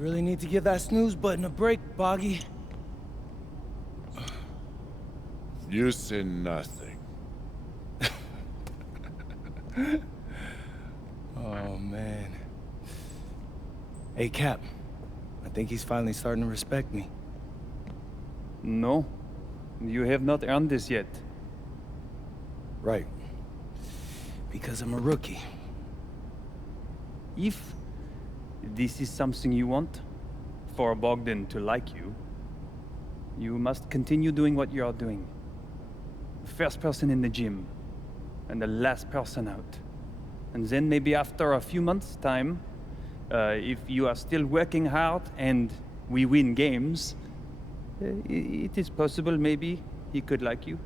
You really need to give that snooze button a break, Boggy. You say nothing. Oh, man. Hey, Cap. I think he's finally starting to respect me. No, you have not earned this yet. Right. Because I'm a rookie. If this is something you want, for Bogdan to like you, you must continue doing what you are doing. First person in the gym, and the last person out. And then maybe after a few months' time, if you are still working hard and we win games, it is possible maybe he could like you.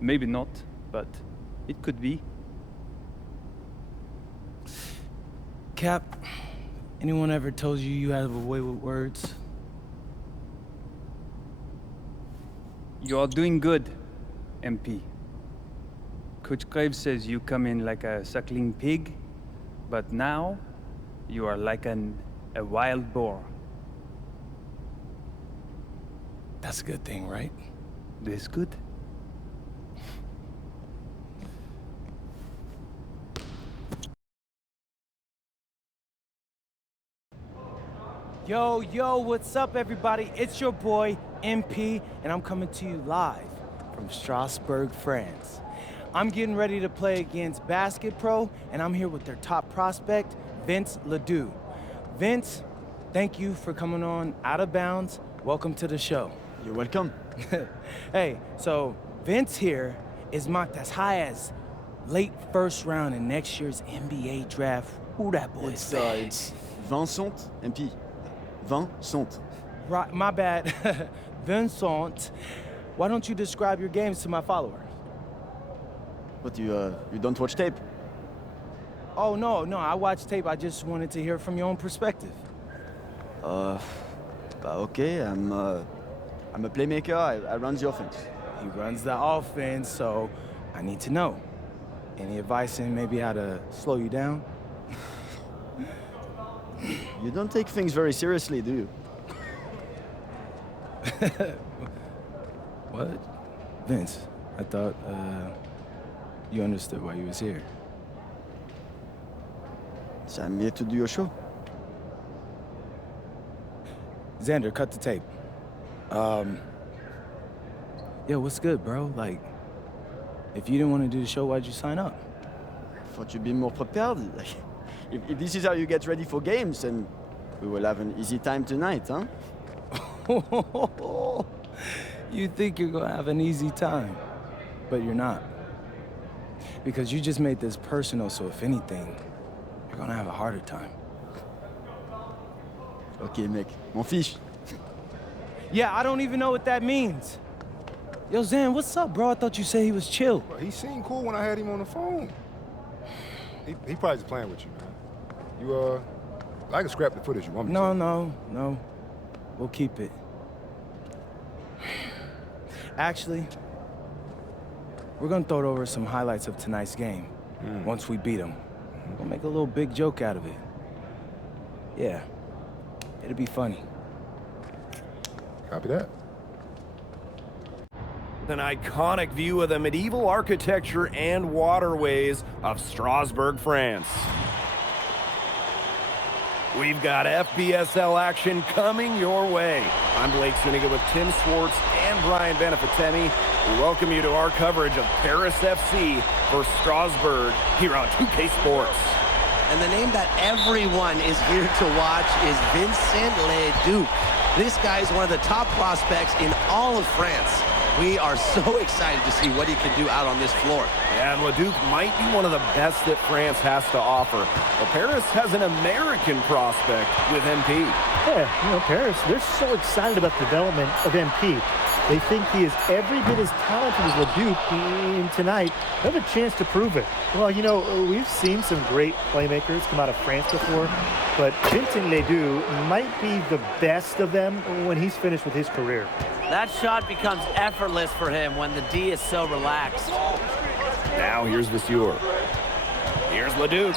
Maybe not, but it could be. Cap, anyone ever told you you have a way with words? You are doing good, MP. Coach Graves says you come in like a suckling pig, but now you are like a wild boar. That's a good thing, right? This good? Yo, what's up, everybody? It's your boy, MP, and I'm coming to you live from Strasbourg, France. I'm getting ready to play against Basket Pro, and I'm here with their top prospect, Vince Ledoux. Vince, thank you for coming on Out of Bounds. Welcome to the show. You're welcome. Hey, so Vince here is mocked as high as late first round in next year's NBA draft. Ooh, that boy's It's Vincent, MP. Vincent. Right, my bad. Vincent, why don't you describe your games to my followers? But you don't watch tape? Oh, no, I watched tape. I just wanted to hear from your own perspective. Okay, I'm a playmaker. I run the offense. He runs the offense, so I need to know. Any advice in maybe how to slow you down? You don't take things very seriously, do you? What? Vince, I thought, you understood why you was here. So I'm here to do your show. Xander, cut the tape. Yo, what's good, bro? Like, if you didn't want to do the show, why'd you sign up? Thought you'd be more prepared. Like, if this is how you get ready for games, then we will have an easy time tonight, huh? You think you're gonna have an easy time, but you're not. Because you just made this personal, so if anything, you're gonna have a harder time. Okay, mec. M'en fiche. Yeah, I don't even know what that means. Yo, Zan, what's up, bro? I thought you said he was chill. Bro, he seemed cool when I had him on the phone. He probably just playing with you, man. You, I can scrap the footage you want me to. No. We'll keep it. Actually, we're gonna throw over some highlights of tonight's game. Once we beat them. We'll make a little big joke out of it. Yeah, it'll be funny. Copy that. An iconic view of the medieval architecture and waterways of Strasbourg, France. We've got FPSL action coming your way. I'm Blake Suniga with Tim Swartz and Brian Benefitemi. We welcome you to our coverage of Paris FC versus Strasbourg here on 2K Sports. And the name that everyone is here to watch is Vincent Ledoux. This guy is one of the top prospects in all of France. We are so excited to see what he can do out on this floor. And Ledoux might be one of the best that France has to offer. Well, Paris has an American prospect with MP. Yeah, Paris, they're so excited about the development of MP. They think he is every bit as talented as Ledoux, and tonight they have a chance to prove it. Well, we've seen some great playmakers come out of France before, but Vincent Ledoux might be the best of them when he's finished with his career. That shot becomes effortless for him when the D is so relaxed. Now here's Vasseur. Here's Ledoux.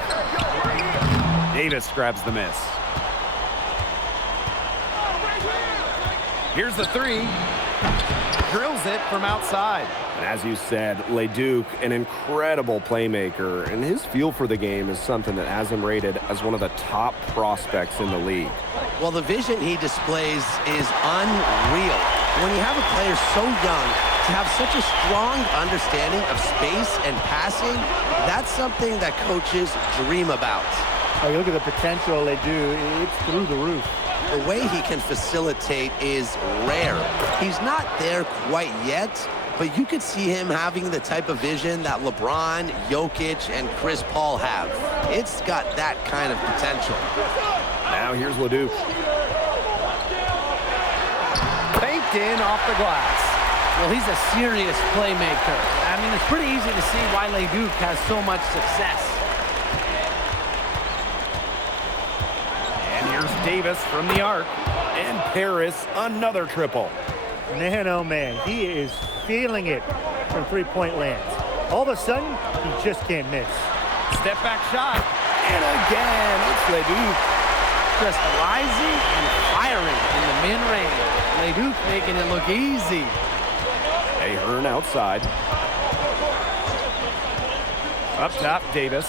Davis grabs the miss. Here's the three. Drills it from outside. And as you said, Leduc, an incredible playmaker, and his feel for the game is something that has him rated as one of the top prospects in the league. Well, the vision he displays is unreal. When you have a player so young, to have such a strong understanding of space and passing, that's something that coaches dream about. Oh, you look at the potential they do, it's through the roof. The way he can facilitate is rare. He's not there quite yet, but you could see him having the type of vision that LeBron, Jokic, and Chris Paul have. It's got that kind of potential. Now here's Leduc. Banked in off the glass. Well, he's a serious playmaker. I mean, it's pretty easy to see why Leduc has so much success. And here's Davis from the arc. And Paris, another triple. Man, oh man, he is feeling it from three-point lands. All of a sudden, he just can't miss. Step back shot. And again, it's Leduc. Just rising and firing in the mid-range. Leduc making it look easy. Ahern outside. Up top, Davis.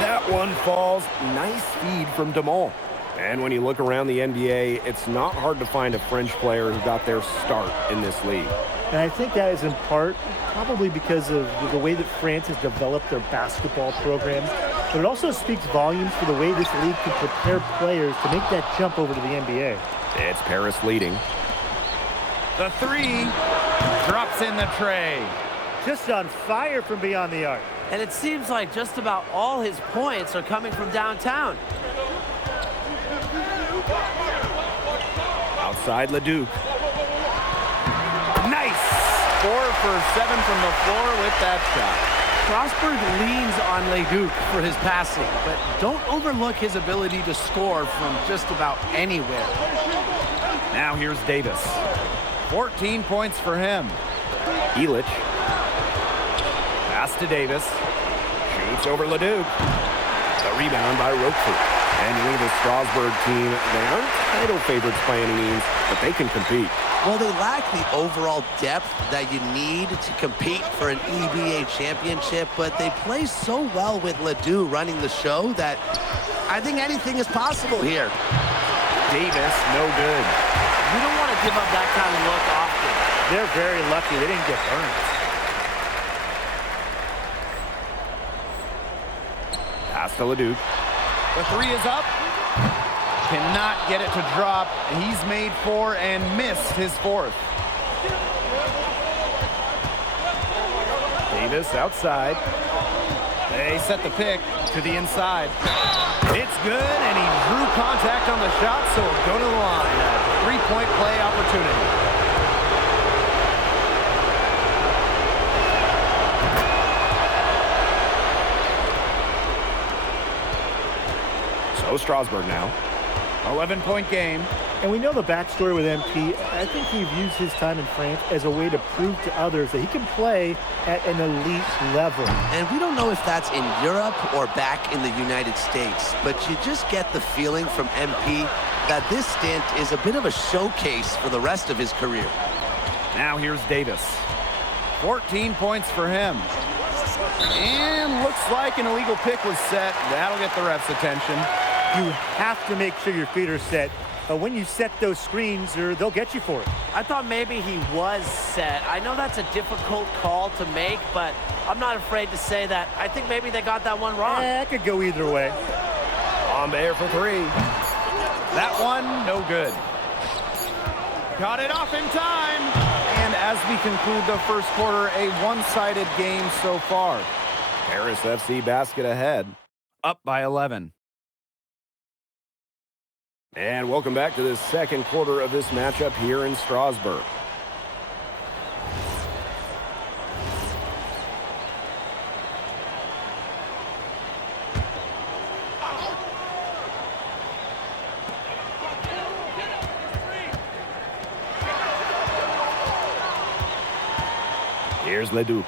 That one falls. Nice feed from DeMol. And when you look around the NBA, it's not hard to find a French player who got their start in this league. And I think that is in part probably because of the way that France has developed their basketball programs. But it also speaks volumes for the way this league can prepare players to make that jump over to the NBA. It's Paris leading. The three drops in the tray. Just on fire from beyond the arc. And it seems like just about all his points are coming from downtown. Outside Leduc. Nice! 4 for 7 from the floor with that shot. Strasburg leans on Leduc for his passing, but don't overlook his ability to score from just about anywhere. Now here's Davis. 14 points for him. Elich. Pass to Davis. Shoots over Leduc. The rebound by Roquefort. And you leave the Strasburg team. They aren't title favorites by any means, but they can compete. Well, they lack the overall depth that you need to compete for an EBA championship, but they play so well with Ledoux running the show that I think anything is possible here. Davis, no good. You don't want to give up that kind of look often. They're very lucky they didn't get burned. Pass to Leduc. The three is up. Cannot get it to drop. He's made 4 and missed his 4th. Davis outside. They set the pick to the inside. It's good, and he drew contact on the shot, so it'll go to the line. A 3-point play opportunity. So Strasburg now. 11-point game. And we know the backstory with MP. I think he views his time in France as a way to prove to others that he can play at an elite level. And we don't know if that's in Europe or back in the United States, but you just get the feeling from MP that this stint is a bit of a showcase for the rest of his career. Now here's Davis. 14 points for him. And looks like an illegal pick was set. That'll get the ref's attention. You have to make sure your feet are set. But when you set those screens, they'll get you for it. I thought maybe he was set. I know that's a difficult call to make, but I'm not afraid to say that I think maybe they got that one wrong. It could go either way. On Bayer for 3. That one, no good. Got it off in time. And as we conclude the first quarter, a one-sided game so far. Paris FC basket ahead, up by 11. And welcome back to the second quarter of this matchup here in Strasbourg. Here's Ledoux.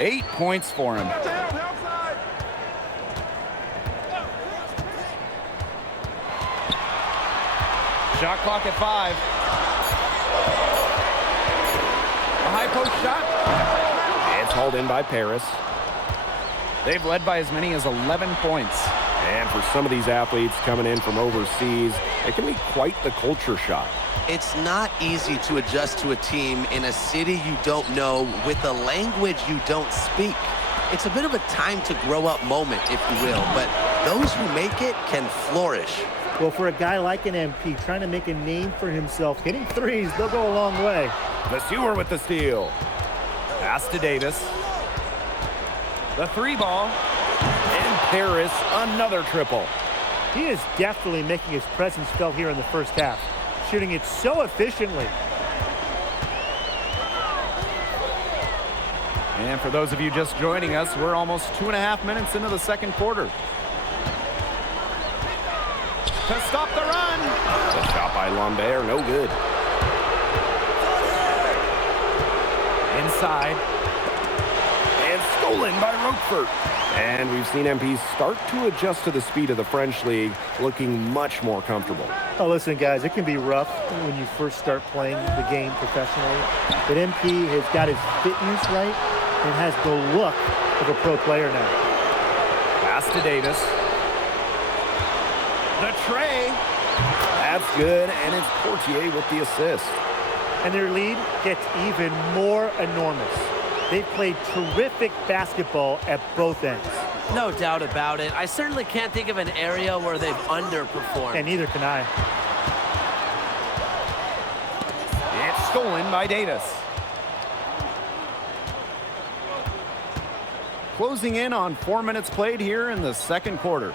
8 points for him. Shot clock at 5. high post shot. It's hauled in by Paris. They've led by as many as 11 points. And for some of these athletes coming in from overseas, it can be quite the culture shock. It's not easy to adjust to a team in a city you don't know with a language you don't speak. It's a bit of a time to grow up moment, if you will, but those who make it can flourish. Well, for a guy like an MP trying to make a name for himself, hitting threes, they'll go a long way. Vasseur with the steal. Pass to Davis. The three ball. And Paris, another triple. He is definitely making his presence felt here in the first half, shooting it so efficiently. And for those of you just joining us, we're almost 2.5 minutes into the second quarter. To stop the run. The shot by Lambert, no good. Inside. And stolen by Roquefort. And we've seen MPs start to adjust to the speed of the French League, looking much more comfortable. Oh, listen, guys, it can be rough when you first start playing the game professionally. But MP has got his fitness right and has the look of a pro player now. Pass to Davis. The tray. That's good, and it's Portier with the assist. And their lead gets even more enormous. They've played terrific basketball at both ends. No doubt about it. I certainly can't think of an area where they've underperformed. And neither can I. It's stolen by Davis. Closing in on 4 minutes played here in the second quarter.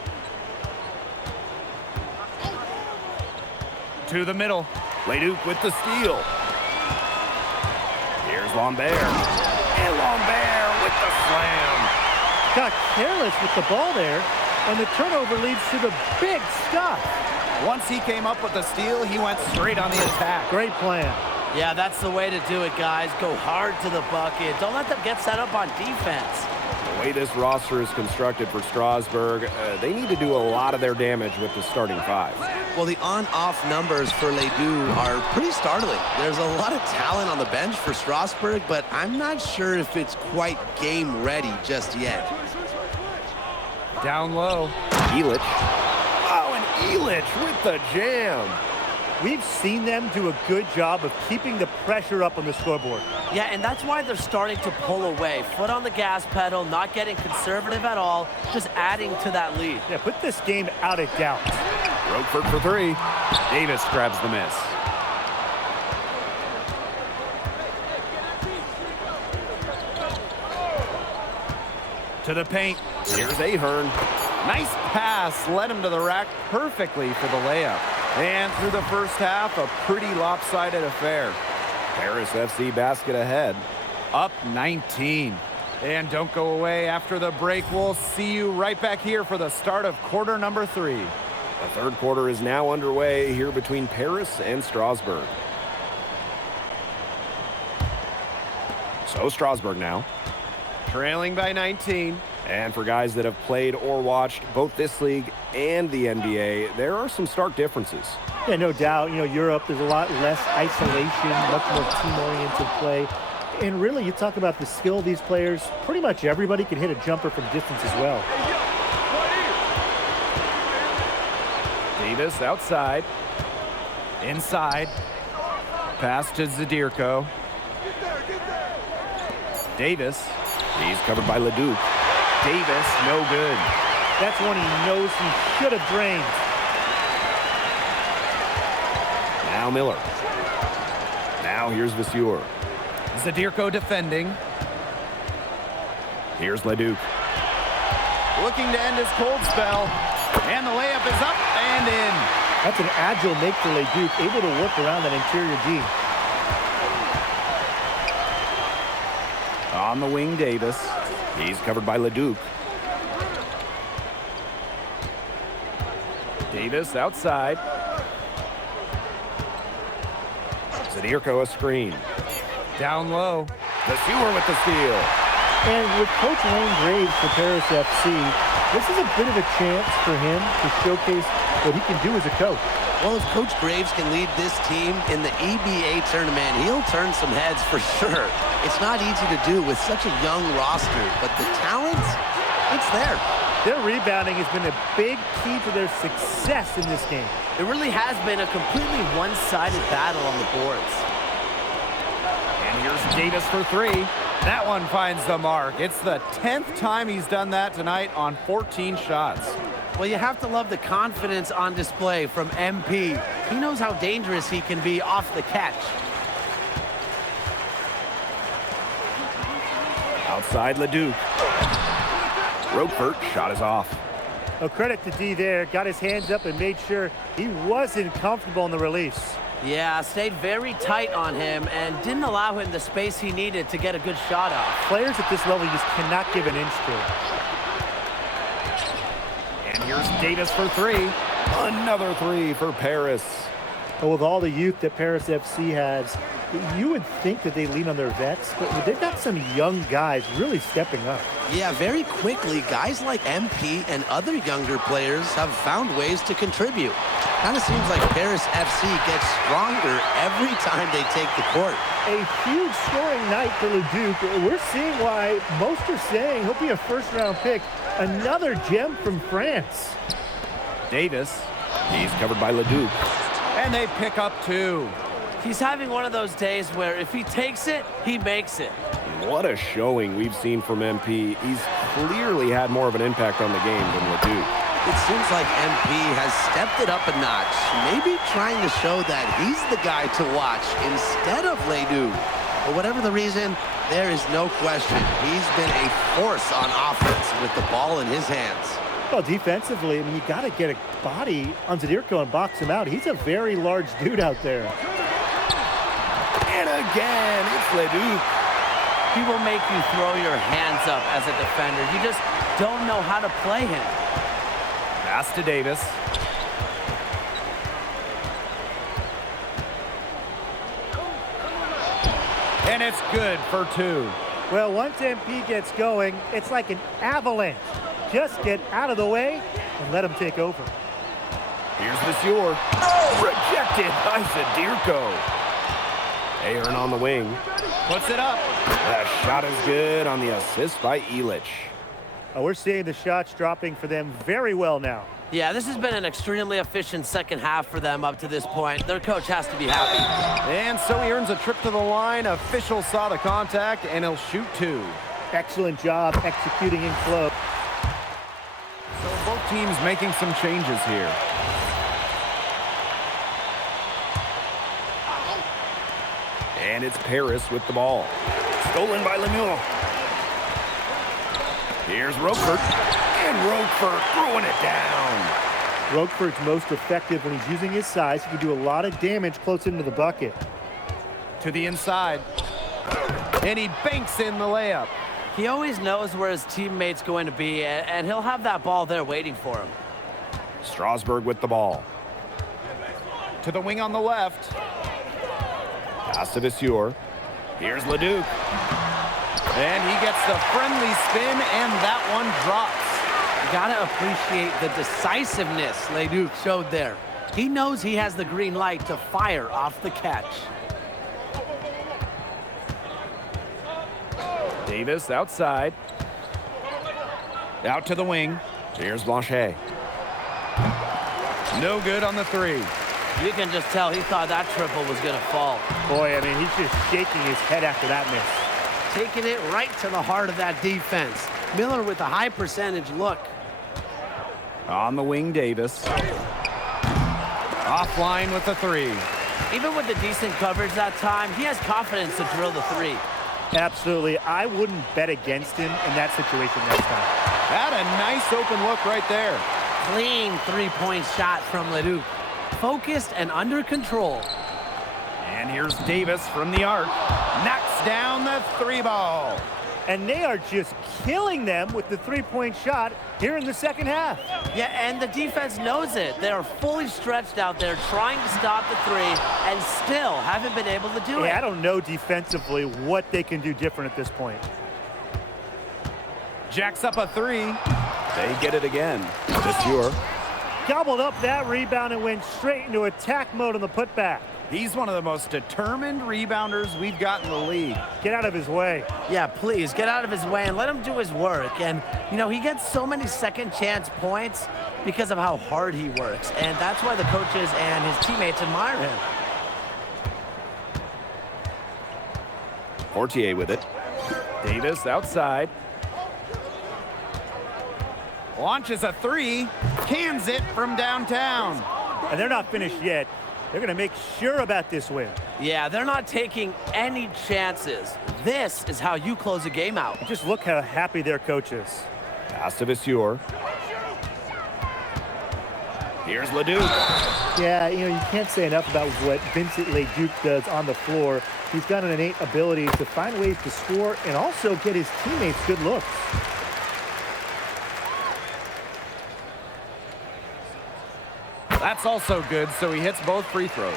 To the middle. Leduc with the steal. Here's Lambert. And Lambert with the slam. Got careless with the ball there, and the turnover leads to the big stuff. Once he came up with the steal, he went straight on the attack. Great plan. Yeah, that's the way to do it, guys. Go hard to the bucket. Don't let them get set up on defense. The way this roster is constructed for Strasbourg, they need to do a lot of their damage with the starting five. Well, the on-off numbers for Ledoux are pretty startling. There's a lot of talent on the bench for Strasbourg, but I'm not sure if it's quite game ready just yet. Down low. Elich. Oh, and Elich with the jam. We've seen them do a good job of keeping the pressure up on the scoreboard. Yeah, and that's why they're starting to pull away. Foot on the gas pedal, not getting conservative at all, just adding to that lead. Yeah, put this game out of doubt. Roquefort for three. Davis grabs the miss. To the paint. Here's Ahern. Nice pass. Led him to the rack perfectly for the layup. And through the first half, a pretty lopsided affair. Paris FC basket ahead. Up 19. And don't go away after the break. We'll see you right back here for the start of quarter number 3. The third quarter is now underway here between Paris and Strasbourg. So Strasbourg now. Trailing by 19. And for guys that have played or watched both this league and the NBA, there are some stark differences. Yeah, no doubt. You know, Europe, there's a lot less isolation, much more team-oriented play. And really, you talk about the skill of these players, pretty much everybody can hit a jumper from distance as well. Davis outside. Inside. Pass to Zadirko. Davis. He's covered by Leduc. Davis, no good. That's one he knows he should have drained. Now Miller. Now here's Vasseur. Zadirko defending. Here's Leduc. Looking to end his cold spell. And the layup is up and in. That's an agile make for Leduc, able to work around that interior D. On the wing, Davis. He's covered by Leduc. Davis outside. Zadirko a screen. Down low. Vasseur with the steal. And with Coach Wayne Graves for Paris FC, this is a bit of a chance for him to showcase what he can do as a coach. Well, if Coach Graves can lead this team in the EBA tournament, he'll turn some heads for sure. It's not easy to do with such a young roster, but the talent, it's there. Their rebounding has been a big key to their success in this game. It really has been a completely one-sided battle on the boards. And here's Davis for three. That one finds the mark. It's the 10th time he's done that tonight on 14 shots. Well, you have to love the confidence on display from MP. He knows how dangerous he can be off the catch. Outside Leduc. Roquefort shot is off. A credit to D there. Got his hands up and made sure he wasn't comfortable in the release. Yeah, stayed very tight on him and didn't allow him the space he needed to get a good shot off. Players at this level just cannot give an inch to. And here's Davis for three. Another three for Paris. But with all the youth that Paris FC has, you would think that they lean on their vets, but they've got some young guys really stepping up. Yeah, very quickly, guys like MP and other younger players have found ways to contribute. Kind of seems like Paris FC gets stronger every time they take the court. A huge scoring night for Leduc. We're seeing why most are saying he'll be a first-round pick. Another gem from France. Davis. He's covered by Leduc. And they pick up two. He's having one of those days where if he takes it, he makes it. What a showing we've seen from MP. He's clearly had more of an impact on the game than Leduc. It seems like MP has stepped it up a notch, maybe trying to show that he's the guy to watch instead of Leduc. For whatever the reason, there is no question he's been a force on offense with the ball in his hands. Well, defensively, I mean, you got to get a body on Zadirko and box him out. He's a very large dude out there. And again, it's Leduc. He will make you throw your hands up as a defender. You just don't know how to play him. Pass to Davis. And it's good for two. Well, once MP gets going, it's like an avalanche. Just get out of the way and let him take over. Here's Monsieur. Oh, rejected by Zadirko. Aaron on the wing. Puts it up. That shot is good on the assist by Elich. We're seeing the shots dropping for them very well now. Yeah, this has been an extremely efficient second half for them up to this point. Their coach has to be happy. And so he earns a trip to the line. Officials saw the contact, and he'll shoot two. Excellent job executing in close. So both teams making some changes here. And it's Paris with the ball. Stolen by Lemieux. Here's Roquefort. And Roquefort throwing it down. Roquefort's most effective when he's using his size. He can do a lot of damage close into the bucket. To the inside. And he banks in the layup. He always knows where his teammate's going to be, and he'll have that ball there waiting for him. Strasburg with the ball. To the wing on the left. Pass to Monsieur. Here's Leduc. And he gets the friendly spin, and that one drops. You gotta appreciate the decisiveness Leduc showed there. He knows he has the green light to fire off the catch. Davis outside. Out to the wing. Here's Blanchet. No good on the three. You can just tell he thought that triple was gonna fall. Boy, I mean, he's just shaking his head after that miss. Taking it right to the heart of that defense. Miller with a high percentage look. On the wing, Davis. Offline with the three. Even with the decent coverage that time, he has confidence to drill the three. Absolutely. I wouldn't bet against him in that situation next time. Had a nice open look right there. Clean three-point shot from Leduc. Focused and under control. And here's Davis from the arc. Knocks down the three ball. And they are just killing them with the three-point shot here in the second half. Yeah, and the defense knows it. They are fully stretched out there trying to stop the three and still haven't been able to do it. I don't know defensively what they can do different at this point. Jacks up a three. They get it again. Monsieur. gobbled up that rebound and went straight into attack mode on the putback. He's one of the most determined rebounders we've got in the league. Get out of his way. Yeah, please, get out of his way and let him do his work. And, you know, he gets so many second chance points because of how hard he works. And that's why the coaches and his teammates admire him. Portier with it. Davis outside. Launches a three, cans it from downtown. And they're not finished yet. They're going to make sure about this win. Yeah, they're not taking any chances. This is how you close a game out. Just look how happy their coach is. Pass to Vasseur. Here's Leduc. Yeah, you know, you can't say enough about what Vincent Leduc does on the floor. He's got an innate ability to find ways to score and also get his teammates good looks. That's also good, so he hits both free throws.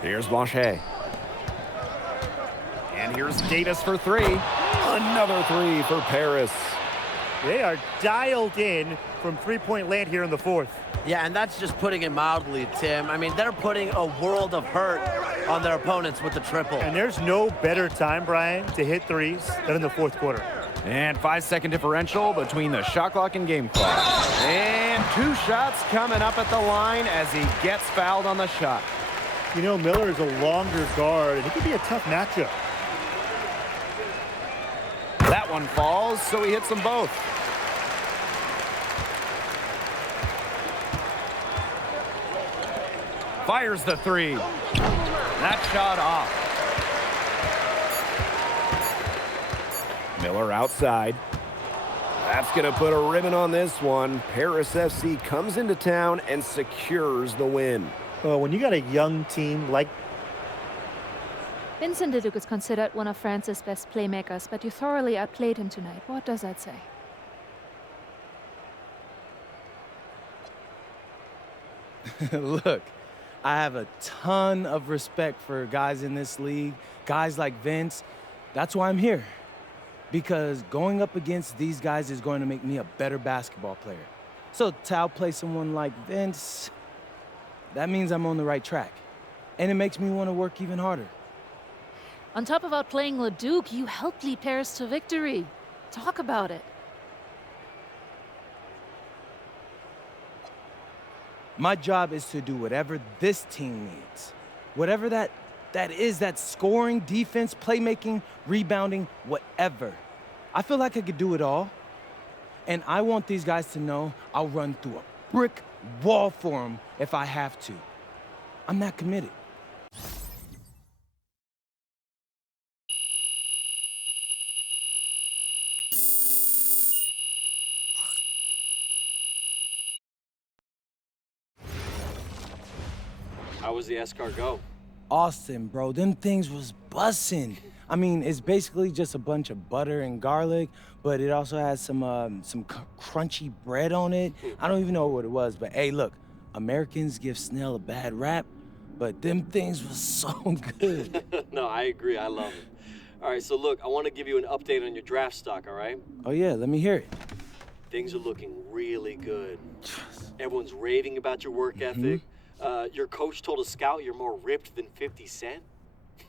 Here's Blanchet. And here's Davis for three. Another three for Paris. They are dialed in from three-point land here in the fourth. Yeah, and that's just putting it mildly, Tim. I mean, they're putting a world of hurt on their opponents with the triple. And there's no better time, Brian, to hit threes than in the fourth quarter. And 5-second differential between the shot clock and game clock. And 2 shots coming up at the line as he gets fouled on the shot. You know, Miller is a longer guard, and it could be a tough matchup. That one falls, so he hits them both. Fires the three. That shot off. Miller outside. That's going to put a ribbon on this one. Paris FC comes into town and secures the win. Well, when you got a young team like... Vincent Leduc is considered one of France's best playmakers, but you thoroughly outplayed him tonight. What does that say? Look, I have a ton of respect for guys in this league, guys like Vince. That's why I'm here. Because going up against these guys is going to make me a better basketball player. So to outplay someone like Vince, that means I'm on the right track. And it makes me want to work even harder. On top of outplaying Leduc, you helped lead Paris to victory. Talk about it. My job is to do whatever this team needs. Whatever that is, that scoring, defense, playmaking, rebounding, whatever. I feel like I could do it all. And I want these guys to know I'll run through a brick wall for them if I have to. I'm that committed. How was the escargot? Austin, bro, them things was bussin'. I mean, it's basically just a bunch of butter and garlic, but it also has some crunchy bread on it. I don't even know what it was, but hey, look, Americans give snail a bad rap, but them things was so good. No, I agree. I love it. All right, so look, I want to give you an update on your draft stock, all right? Oh yeah, let me hear it. Things are looking really good. Everyone's raving about your work ethic. Your coach told a scout you're more ripped than 50 Cent.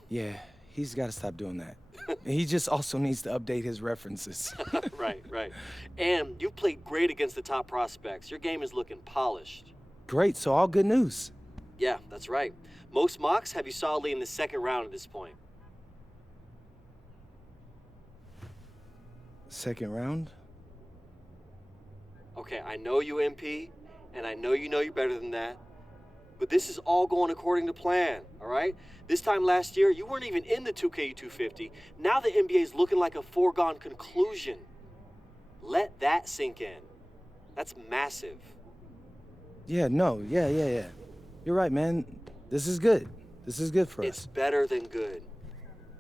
Yeah, he's got to stop doing that. He just also needs to update his references. Right. And you've played great against the top prospects. Your game is looking polished. Great, so all good news. Yeah, that's right. Most mocks have you solidly in the second round at this point. Second round? Okay, I know you, MP, and I know you're better than that. But this is all going according to plan, all right? This time last year, you weren't even in the 2K250. Now the NBA is looking like a foregone conclusion. Let that sink in. That's massive. Yeah. You're right, man. This is good. This is good for us. It's better than good.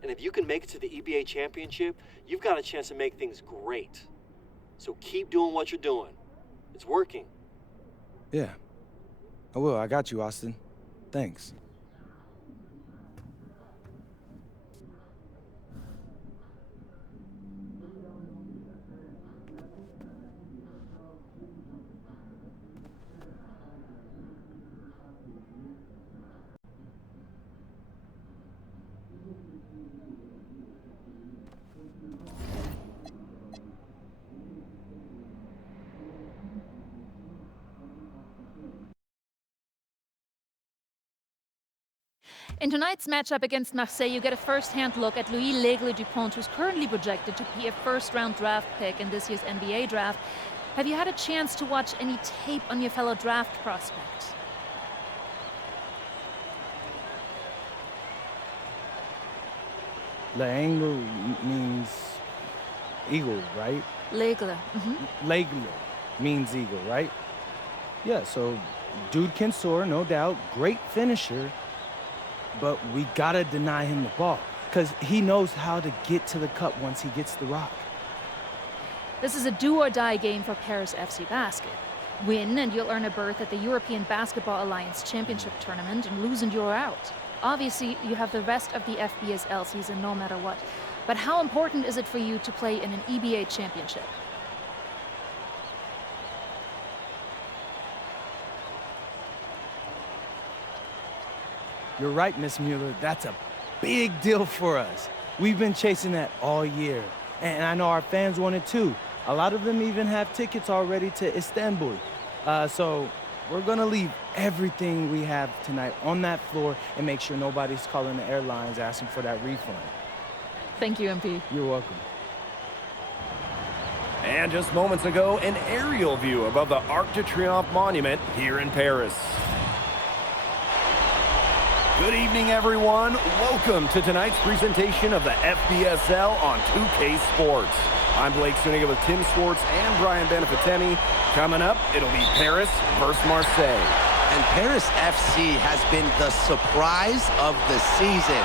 And if you can make it to the EBA championship, you've got a chance to make things great. So keep doing what you're doing. It's working. Yeah. I will. I got you, Austin. Thanks. In tonight's matchup against Marseille, you get a first-hand look at Louis L'Aigle-Dupont, who's currently projected to be a first-round draft pick in this year's NBA draft. Have you had a chance to watch any tape on your fellow draft prospect? L'Aigle means eagle, right? L'Aigle. L'Aigle means eagle, right? Yeah, so dude can soar, no doubt. Great finisher. But we gotta deny him the ball because he knows how to get to the cup once he gets the rock. This is a do-or-die game for Paris FC Basket. Win and you'll earn a berth at the European Basketball Alliance Championship Tournament, and lose and you're out. Obviously, you have the rest of the FBSL season no matter what. But how important is it for you to play in an EBA championship? You're right, Miss Mueller. That's a big deal for us. We've been chasing that all year. And I know our fans want it too. A lot of them even have tickets already to Istanbul. So we're gonna leave everything we have tonight on that floor and make sure nobody's calling the airlines asking for that refund. Thank you, MP. You're welcome. And just moments ago, an aerial view above the Arc de Triomphe monument here in Paris. Good evening, everyone. Welcome to tonight's presentation of the FBSL on 2K Sports. I'm Blake Suniga with Tim Swartz and Brian Benefitemi. Coming up, it'll be Paris versus Marseille. And Paris FC has been the surprise of the season.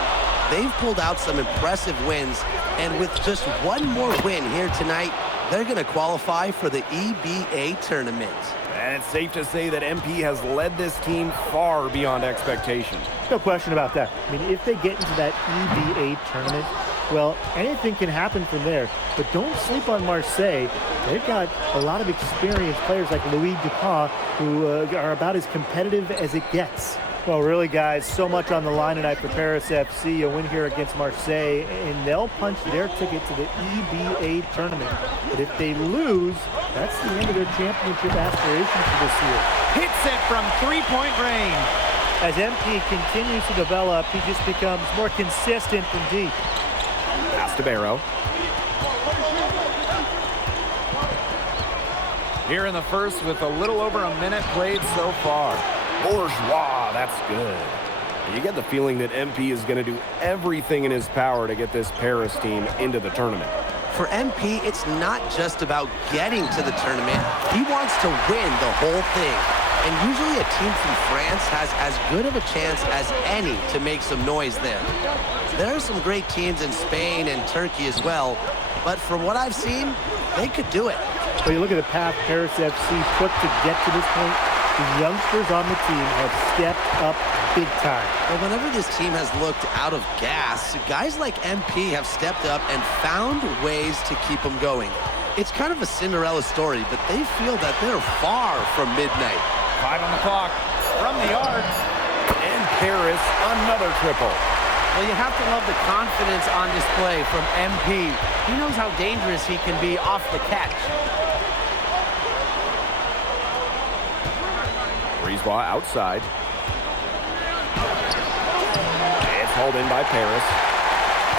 They've pulled out some impressive wins, and with just one more win here tonight, they're going to qualify for the EBA tournament. And it's safe to say that MP has led this team far beyond expectations. No question about that. I mean, if they get into that EBA tournament, well, anything can happen from there. But don't sleep on Marseille. They've got a lot of experienced players like Louis Dupont, who are about as competitive as it gets. Well, really, guys, so much on the line tonight for Paris FC. A win here against Marseille, and they'll punch their ticket to the EBA tournament. But if they lose, that's the end of their championship aspirations for this year. Hits it from three-point range. As MP continues to develop, he just becomes more consistent from deep. Pass to Barrow. Here in the first with a little over a minute played so far. Bourgeois, that's good. You get the feeling that MP is going to do everything in his power to get this Paris team into the tournament. For MP, it's not just about getting to the tournament. He wants to win the whole thing. And usually a team from France has as good of a chance as any to make some noise there. There are some great teams in Spain and Turkey as well, but from what I've seen, they could do it. Well, you look at the path Paris FC took to get to this point. The youngsters on the team have stepped up big time. Well, whenever this team has looked out of gas, guys like MP have stepped up and found ways to keep them going. It's kind of a Cinderella story, but they feel that they're far from midnight. 5 on the clock from the arc. And Paris, another triple. Well, you have to love the confidence on display from MP. He knows how dangerous he can be off the catch. Bourgeois outside. It's hauled in by Paris.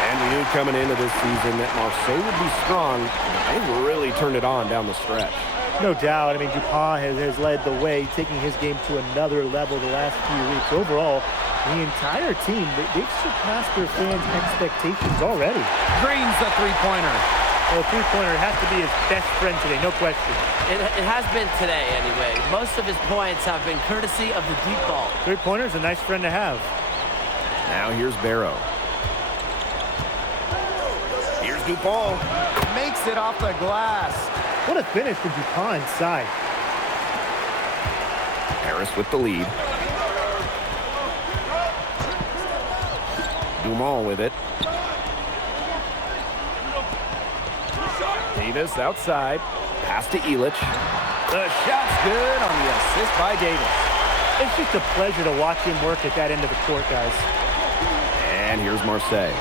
And we knew coming into this season that Marseille would be strong. They've really turned it on down the stretch. No doubt. I mean, Dupont has led the way, taking his game to another level the last few weeks. Overall, the entire team, they've surpassed their fans' expectations already. Greens the three-pointer. Well, three-pointer has to be his best friend today, no question. It has been today, anyway. Most of his points have been courtesy of the deep ball. Three-pointer's a nice friend to have. Now here's Barrow. Here's Dupont. Makes it off the glass. What a finish for Dupont inside. Paris with the lead. Dumont with it. Davis outside. Pass to Illich. The shot's good on the assist by Davis. It's just a pleasure to watch him work at that end of the court, guys. And here's Marseille.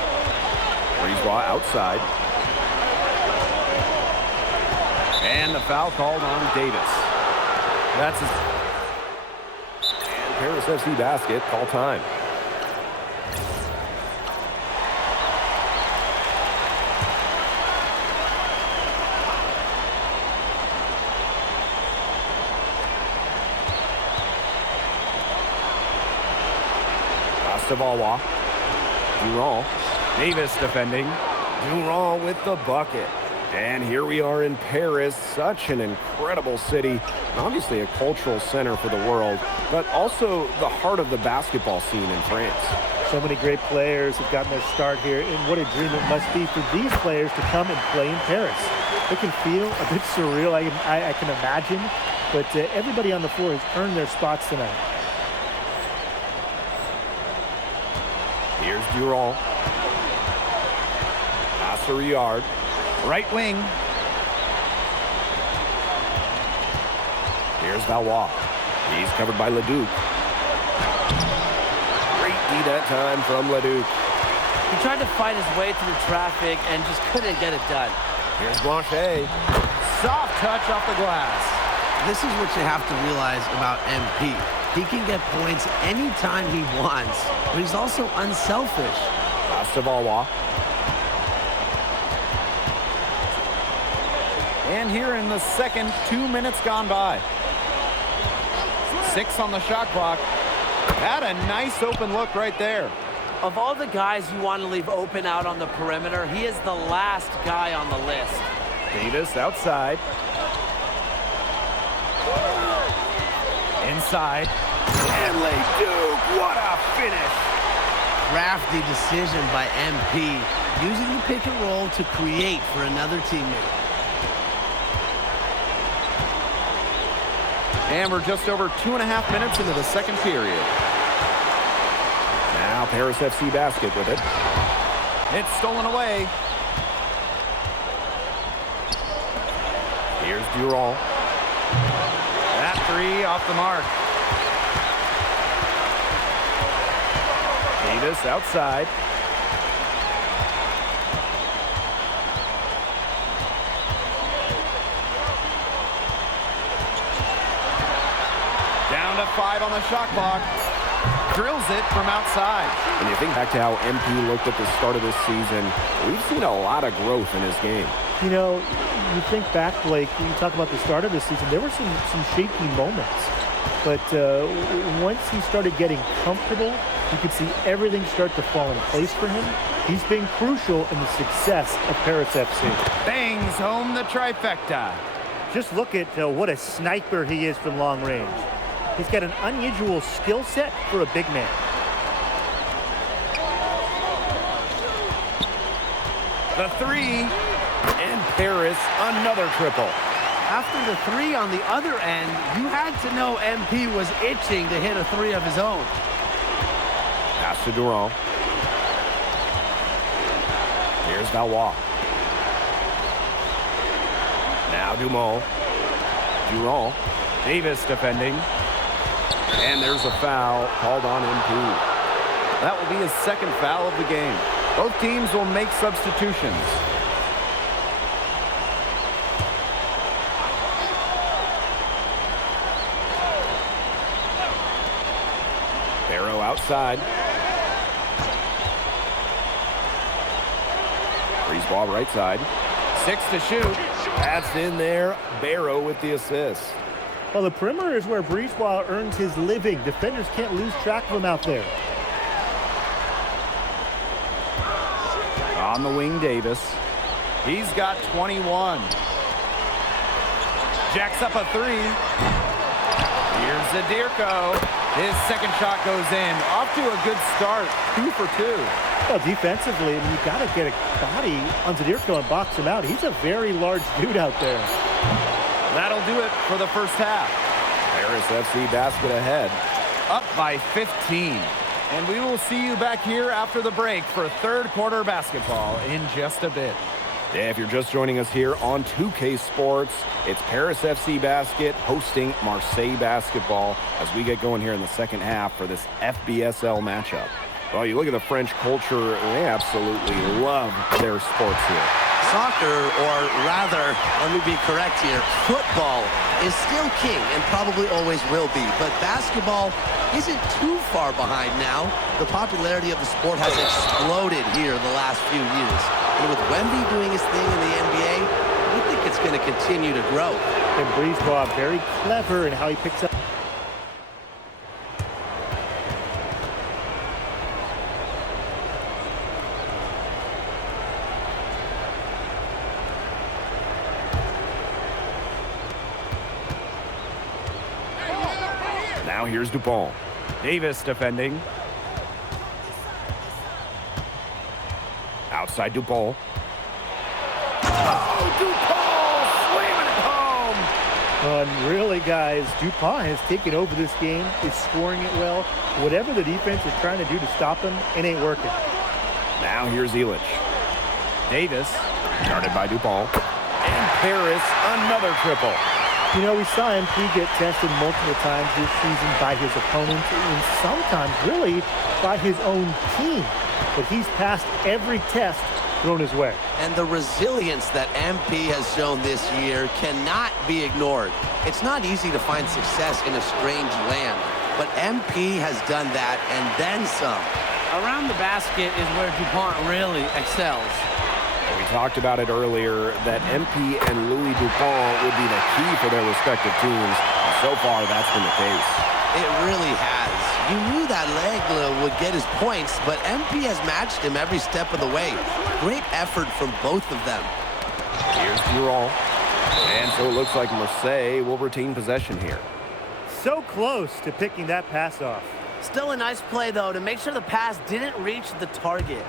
Bourgeois outside. And the foul called on Davis. That's his... And Paris FC basket, call time. Pass to Valois. Durant. Davis defending. Durant with the bucket. And here we are in Paris, such an incredible city, obviously a cultural center for the world, but also the heart of the basketball scene in France. So many great players have gotten their start here, and what a dream it must be for these players to come and play in Paris. It can feel a bit surreal, I can imagine, but everybody on the floor has earned their spots tonight. Here's Durant. Pass to Riyard. Right wing. Here's Valois. He's covered by Leduc. Great D that time from Leduc. He tried to fight his way through traffic and just couldn't get it done. Here's Blanchet. Soft touch off the glass. This is what you have to realize about MP. He can get points anytime he wants, but he's also unselfish. Pass to Valois. And here in the second, 2 minutes gone by. 6 on the shot clock. Had a nice open look right there. Of all the guys you want to leave open out on the perimeter, he is the last guy on the list. Davis outside. Inside. And Leduc, what a finish. Crafty decision by MP, using the pick and roll to create for another teammate. And we're just over 2.5 minutes into the second period. Now Paris FC basket with it. It's stolen away. Here's Durant. That three off the mark. Davis outside. Down to 5 on the shot clock. Drills it from outside. When you think back to how MP looked at the start of this season, we've seen a lot of growth in his game. You know, you think back, Blake, you talk about the start of the season, there were some shaky moments. But once he started getting comfortable, you could see everything start to fall in place for him. He's been crucial in the success of Paris FC. Bangs home the trifecta. Just look at what a sniper he is from long range. He's got an unusual skill set for a big man. The three. And Paris, another triple. After the three on the other end, you had to know MP was itching to hit a three of his own. Pass to Durant. Here's Valois. Now Dumont. Durant. Davis defending. And there's a foul called on MP. That will be his second foul of the game. Both teams will make substitutions. Barrow outside. Freeze ball right side. 6 to shoot. That's in there. Barrow with the assist. Well, the perimeter is where Brisebois earns his living. Defenders can't lose track of him out there. On the wing, Davis. He's got 21. Jacks up a three. Here's Zadirko. His second shot goes in. Off to a good start. 2 for 2. Well, defensively, I mean, you got to get a body on Zadirko and box him out. He's a very large dude out there. That'll do it for the first half. Paris FC basket ahead. Up by 15. And we will see you back here after the break for third quarter basketball in just a bit. Yeah, if you're just joining us here on 2K Sports, it's Paris FC basket hosting Marseille basketball as we get going here in the second half for this FBSL matchup. Well, you look at the French culture, they absolutely love their sports here. Soccer, or rather, let me be correct here, football is still king and probably always will be, but basketball isn't too far behind now. The popularity of the sport has exploded here in the last few years. And with Wemby doing his thing in the NBA, I think it's going to continue to grow. And Brisebois, very clever in how he picks up. here's DuPont. Davis defending. Outside DuPont. Oh, DuPont slamming it home. And really, guys, DuPont has taken over this game, is scoring it well. Whatever the defense is trying to do to stop him, it ain't working. Now here's Elich. Davis. Guarded by DuPont. And Paris, another triple. You know, we saw MP get tested multiple times this season by his opponent and sometimes really by his own team. But he's passed every test thrown his way. And the resilience that MP has shown this year cannot be ignored. It's not easy to find success in a strange land, but MP has done that and then some. Around the basket is where DuPont really excels. We talked about it earlier that MP and Louis DuPont would be the key for their respective teams. So far, that's been the case. It really has. You knew that Legla would get his points, but MP has matched him every step of the way. Great effort from both of them. Here's Durant. And so it looks like Marseille will retain possession here. So close to picking that pass off. Still a nice play, though, to make sure the pass didn't reach the target.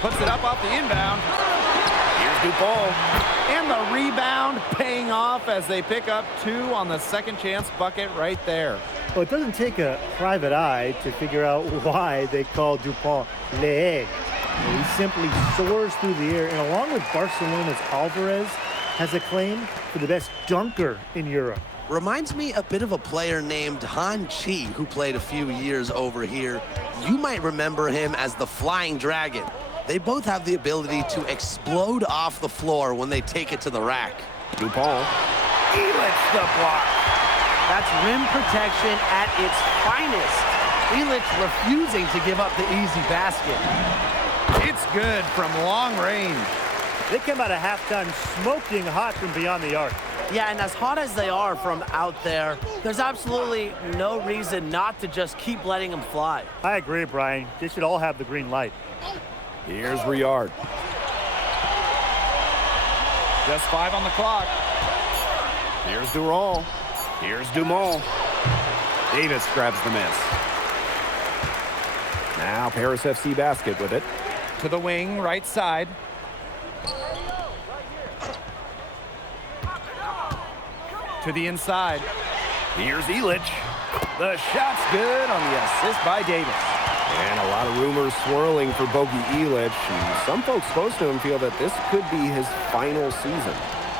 Puts it up off the inbound. Here's DuPont. And the rebound paying off as they pick up 2 on the second chance bucket right there. Well, it doesn't take a private eye to figure out why they call DuPont l'aigle. He simply soars through the air, and along with Barcelona's Alvarez, has a claim for the best dunker in Europe. Reminds me a bit of a player named Han Chi, who played a few years over here. You might remember him as the Flying Dragon. They both have the ability to explode off the floor when they take it to the rack. DuPont. Elich the block. That's rim protection at its finest. Elich refusing to give up the easy basket. It's good from long range. They come out of halftime smoking hot from beyond the arc. Yeah, and as hot as they are from out there, there's absolutely no reason not to just keep letting them fly. I agree, Brian. They should all have the green light. Here's Riard. Just 5 on the clock. Here's Durant. Here's Dumont. Davis grabs the miss. Now Paris FC basket with it. To the wing, right side. To the inside. Here's Elich. The shot's good on the assist by Davis. And a lot of rumors swirling for Bogey Elich. And some folks close to him feel that this could be his final season.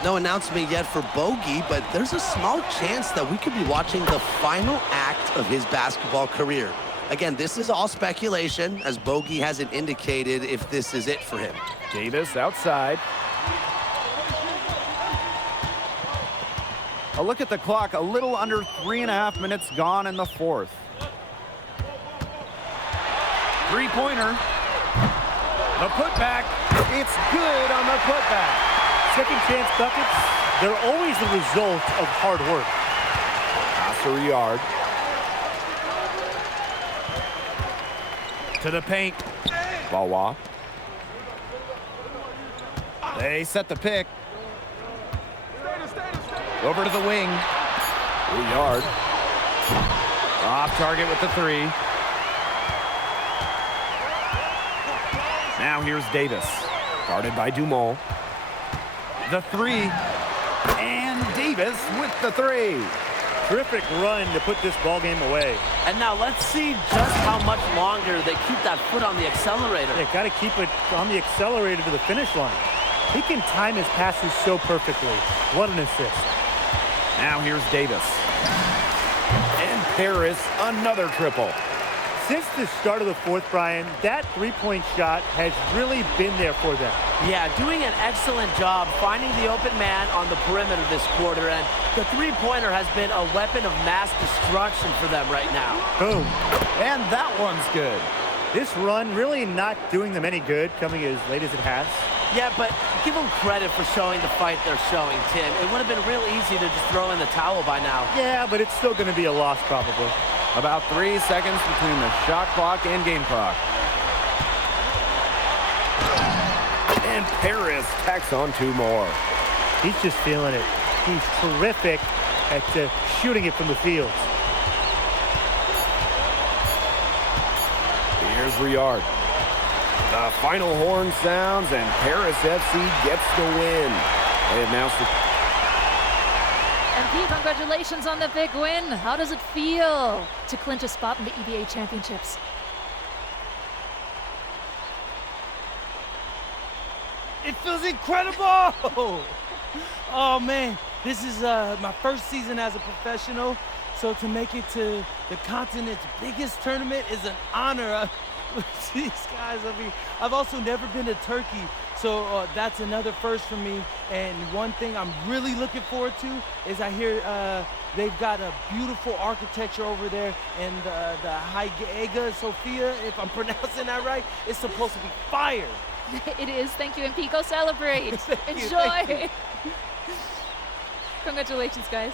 No announcement yet for Bogey, but there's a small chance that we could be watching the final act of his basketball career. Again, this is all speculation, as Bogey hasn't indicated if this is it for him. Davis outside. A look at the clock, a little under 3.5 minutes gone in the fourth. Three-pointer. The putback. It's good on the putback. Second chance buckets, they're always the result of hard work. Pass Riard. To the paint. Valois. They set the pick. Over to the wing. Riard. Off target with the 3. Now here's Davis. Guarded by Dumont. The 3. And Davis with the 3. Terrific run to put this ball game away. And now let's see just how much longer they keep that foot on the accelerator. They got to keep it on the accelerator to the finish line. He can time his passes so perfectly. What an assist. Now here's Davis. And Paris, another triple. Since the start of the fourth, Brian, that three-point shot has really been there for them. Yeah, doing an excellent job finding the open man on the perimeter this quarter, and the three-pointer has been a weapon of mass destruction for them right now. Boom. And that one's good. This run really not doing them any good, coming as late as it has. Yeah, but give them credit for showing the fight they're showing, Tim. It would have been real easy to just throw in the towel by now. Yeah, but it's still going to be a loss probably. About 3 seconds between the shot clock and game clock. And Paris tacks on 2 more. He's just feeling it. He's terrific at shooting it from the field. Here's Riard. The final horn sounds, and Paris FC gets the win. They have now... MP, congratulations on the big win. How does it feel to clinch a spot in the EBA Championships? It feels incredible! Oh man, this is my first season as a professional, so to make it to the continent's biggest tournament is an honor. These guys, I mean, I've also never been to Turkey, so that's another first for me. And one thing I'm really looking forward to is I hear they've got a beautiful architecture over there, and the Hagia Sophia, if I'm pronouncing that right, is supposed to be fire. It is. Thank you, MP. Go celebrate. Thank you, Enjoy. thank you. Congratulations, guys.